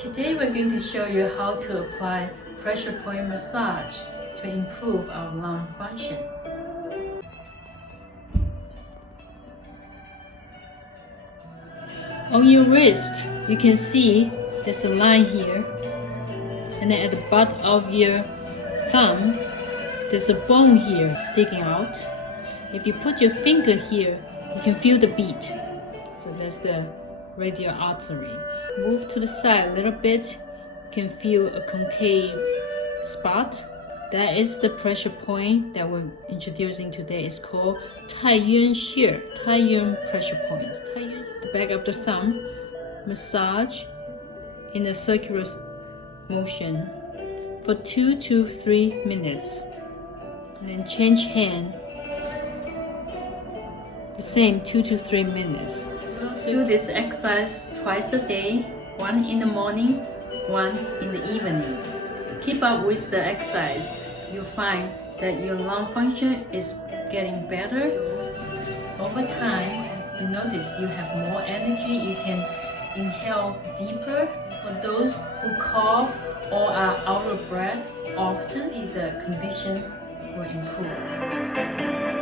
Today we're going to show you how to apply pressure point massage to improve our lung function. On your wrist, you can see there's a line here, and then at the butt of your thumb, there's a bone here sticking out. If you put your finger here, you can feel the beat. So that's the radial artery. Move to the side a little bit, you can feel a concave spot. That is the pressure point that we're introducing today. It's called Taiyuan pressure point. The back of the thumb, massage in a circular motion for 2 to 3 minutes. And then change hand, the same 2 to 3 minutes. Do this exercise twice a day, one in the morning, one in the evening. Keep up with the exercise. You'll find that your lung function is getting better. Over time, you notice you have more energy, you can inhale deeper. For those who cough or are out of breath often, the condition will improve.